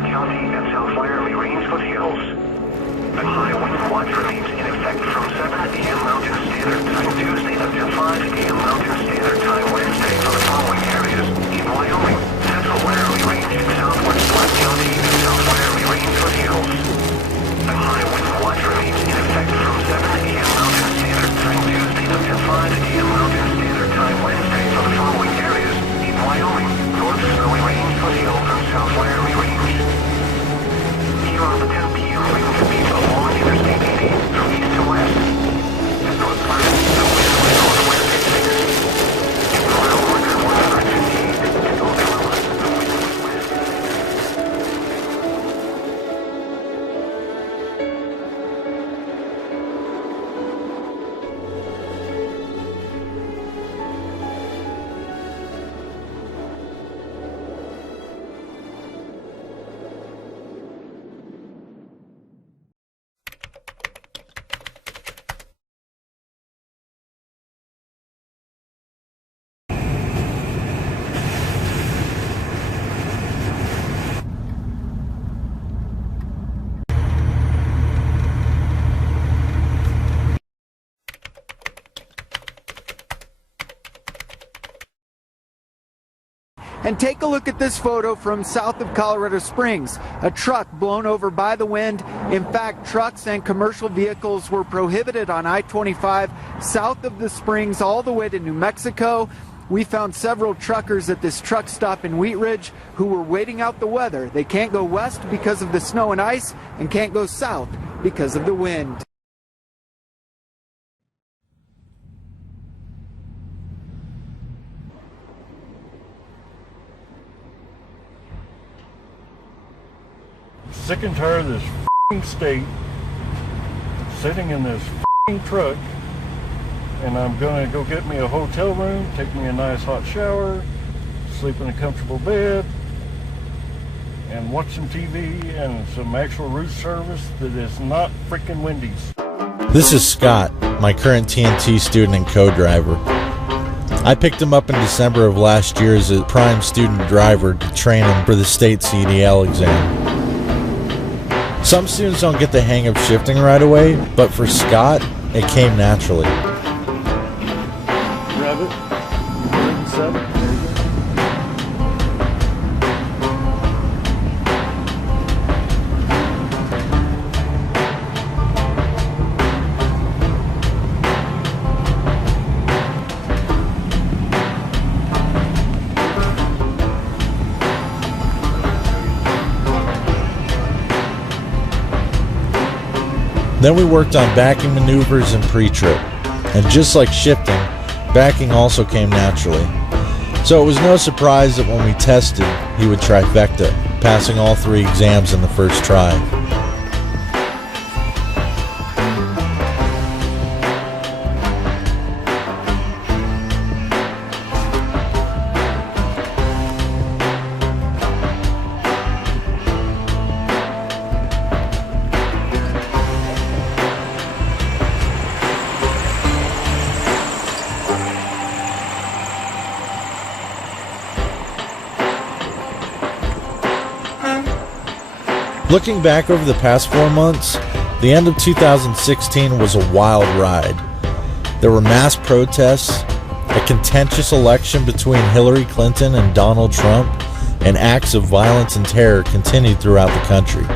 Clark County and South Wyoming Range foothills. A high wind watch remains in effect from 7 a.m. Mountain Standard Time Tuesday until 5 a.m. Mountain Standard Time Wednesday for the following areas in Wyoming: Central Wyoming Range, Southwest Clark County and South Wyoming Range foothills. A high wind watch remains in effect from 7 a.m. Mountain Standard Time Tuesday until 5 a.m. Mountain Standard Time Wednesday for the following areas in Wyoming: North Snowy Range foothills and South Wyoming Range. Here are the 10 p.m. wind speeds along Interstate 80 from east to west. At North Clark, the wind was northwest at 6. In mile marker 158 to North Clark, the wind was west. And take a look at this photo from south of Colorado Springs. A truck blown over by the wind. In fact, trucks and commercial vehicles were prohibited on I-25 south of the Springs all the way to New Mexico. We found several truckers at this truck stop in Wheat Ridge who were waiting out the weather. They can't go west because of the snow and ice and can't go south because of the wind. Sick and tired of this f***ing state, sitting in this f***ing truck, and I'm gonna go get me a hotel room, take me a nice hot shower, sleep in a comfortable bed, and watch some TV and some actual root service that is not freaking Wendy's. This is Scott, my current TNT student and co-driver. I picked him up in December of last year as a prime student driver to train him for the state CDL exam. Some students don't get the hang of shifting right away, but for Scott, it came naturally. Grab it, 107, there you go. Then we worked on backing maneuvers and pre-trip. And just like shifting, backing also came naturally. So it was no surprise that when we tested, he would trifecta, passing all 3 exams in the first try. Looking back over the past 4 months, the end of 2016 was a wild ride. There were mass protests, a contentious election between Hillary Clinton and Donald Trump, and acts of violence and terror continued throughout the country.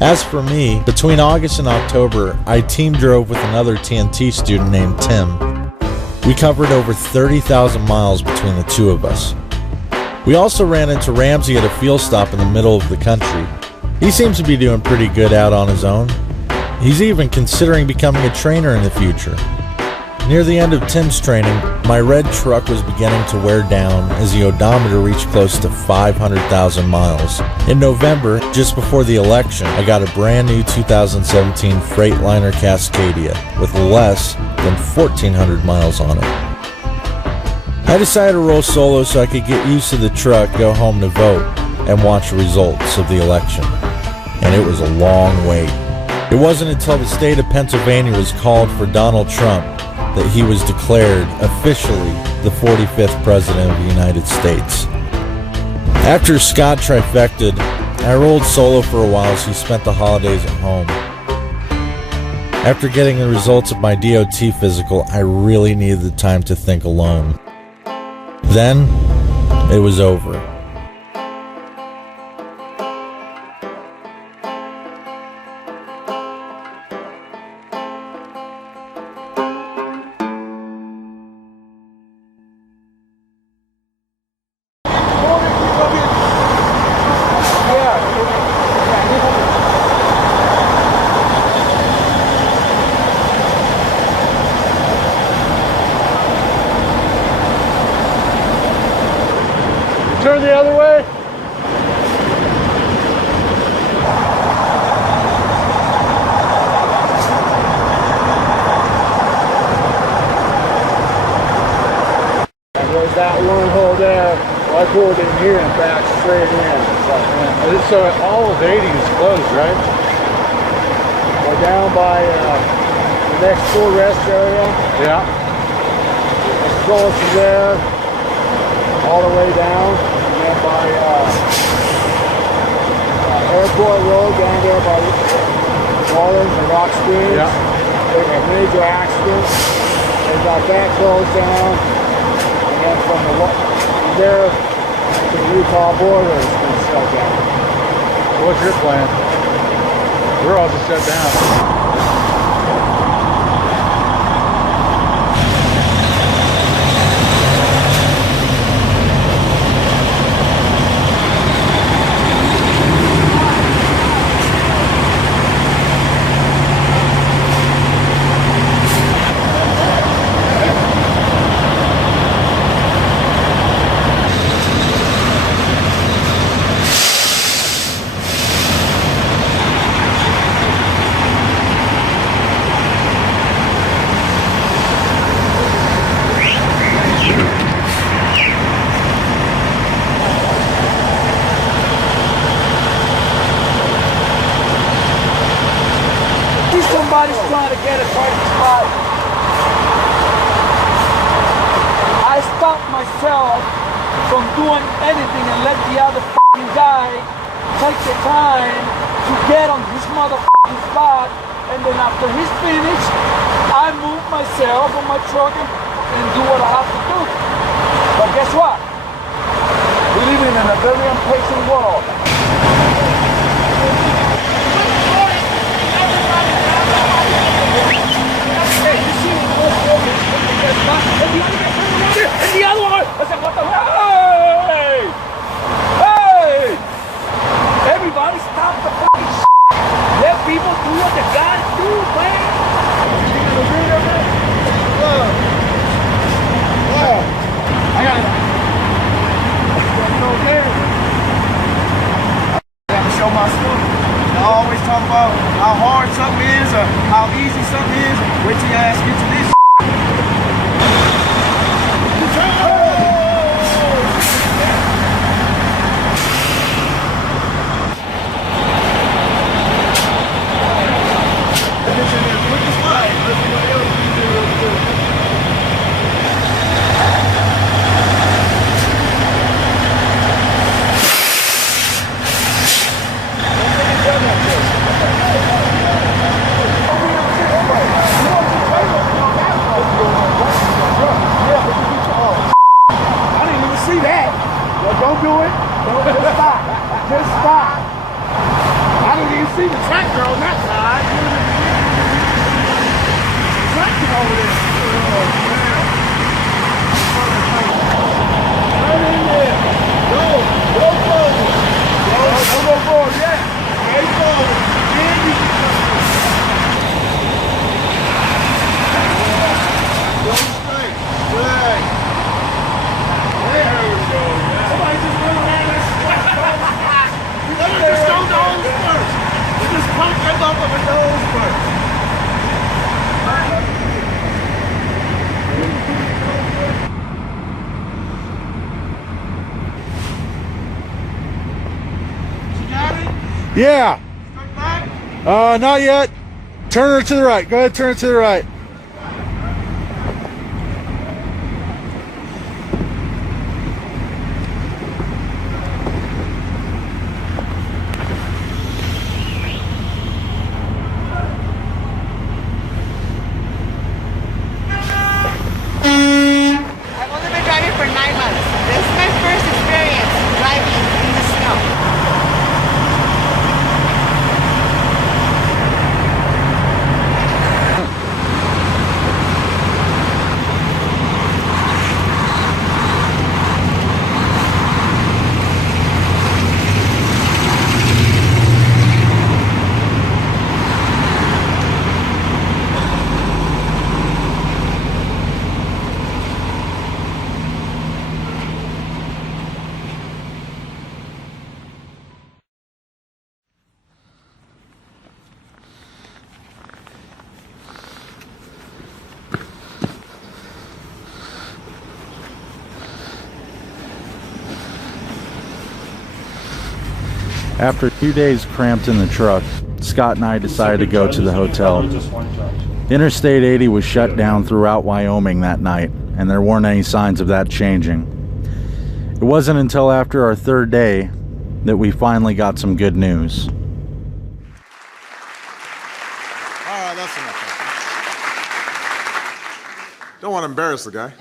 As for me, between August and October, I team drove with another TNT student named Tim. We covered over 30,000 miles between the two of us. We also ran into Ramsey at a fuel stop in the middle of the country. He seems to be doing pretty good out on his own. He's even considering becoming a trainer in the future. Near the end of Tim's training, my red truck was beginning to wear down as the odometer reached close to 500,000 miles. In November, just before the election, I got a brand new 2017 Freightliner Cascadia with less than 1,400 miles on it. I decided to roll solo so I could get used to the truck, go home to vote, and watch the results of the election. And it was a long wait. It wasn't until the state of Pennsylvania was called for Donald Trump that he was declared officially the 45th President of the United States. After Scott trifected, I rolled solo for a while as he spent the holidays at home. After getting the results of my DOT physical, I really needed the time to think alone. Then, it was over. Turn the other way. There's that one hole there. Well, I pulled in here and back straight in. So all of 80 is closed, right? We're down by the next full rest area. Yeah. It's going from there all the way down. And then by Airport Road down there by Walden and Rock Springs. Yeah. There's a major accident. They got that closed down. And then from there to the Utah border, it's been shut down. What's your plan? We're all just shut down. Somebody's trying to get a parking spot. I stopped myself from doing anything and let the other fucking guy take the time to get on his motherfucking spot, and then after he's finished, I move myself on my truck and do what I have to do. But guess what? We live in a very impatient world. And the other one, I said, what the hell? Hey! Hey! Everybody stop the fucking shit. Let people do what they gotta do, man. I got it. I gotta show my students. I always talk about how hard something is or how easy something is. Wait till your ass get to this. Don't do it. Don't, just stop. Just stop. I didn't even see the tractor on that side. Tractor over there. Right in there. Go. Go forward. Go forward. Yeah. Stay forward. Then you can come. Go straight. Good. There we go. Somebody just run around and let me just go nose first. We just pump them up of a nose first. You got it? Yeah. Start back? Not yet. Turn her to the right. Go ahead, turn her to the right. After 2 days cramped in the truck, Scott and I decided to go to the hotel. Interstate 80 was shut down throughout Wyoming that night, and there weren't any signs of that changing. It wasn't until after our third day that we finally got some good news. Alright, that's enough. Don't want to embarrass the guy.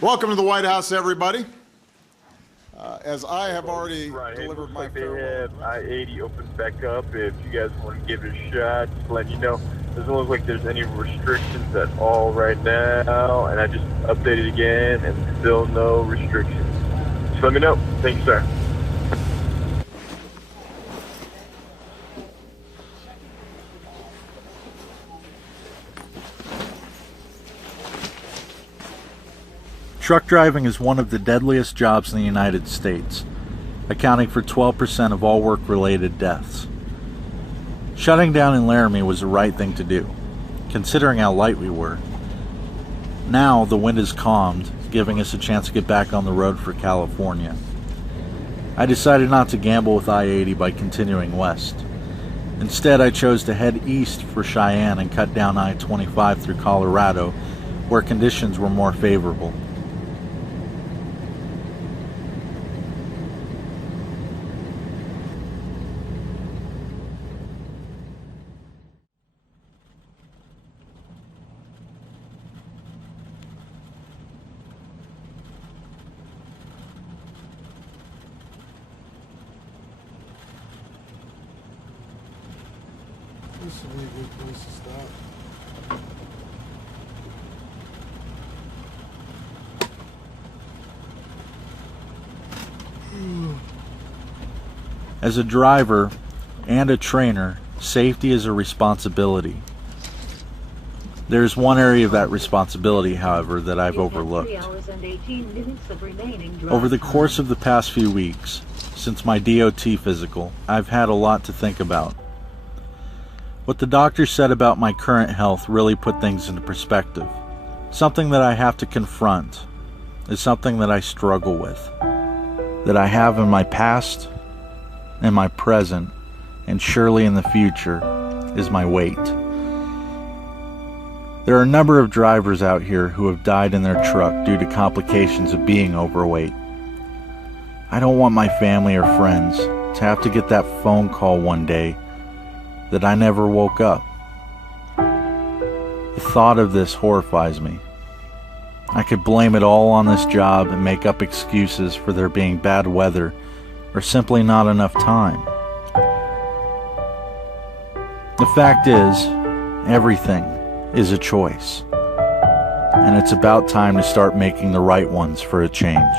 Welcome to the White House, everybody. As I have already delivered my farewell. They have I-80 opened back up. If you guys want to give it a shot, just letting you know. Doesn't look like there's any restrictions at all right now. And I just updated again, and still no restrictions. Just let me know. Thanks, sir. Truck driving is one of the deadliest jobs in the United States, accounting for 12% of all work-related deaths. Shutting down in Laramie was the right thing to do, considering how light we were. Now the wind has calmed, giving us a chance to get back on the road for California. I decided not to gamble with I-80 by continuing west. Instead, I chose to head east for Cheyenne and cut down I-25 through Colorado, where conditions were more favorable. This is a really good place to stop. As a driver and a trainer, safety is a responsibility. There's one area of that responsibility, however, that I've overlooked. Over the course of the past few weeks, since my DOT physical, I've had a lot to think about. What the doctor said about my current health really put things into perspective. Something that I have to confront is something that I struggle with, that I have in my past, in my present, and surely in the future, is my weight. There are a number of drivers out here who have died in their truck due to complications of being overweight. I don't want my family or friends to have to get that phone call one day that I never woke up. The thought of this horrifies me. I could blame it all on this job and make up excuses for there being bad weather or simply not enough time. The fact is, everything is a choice, and it's about time to start making the right ones for a change.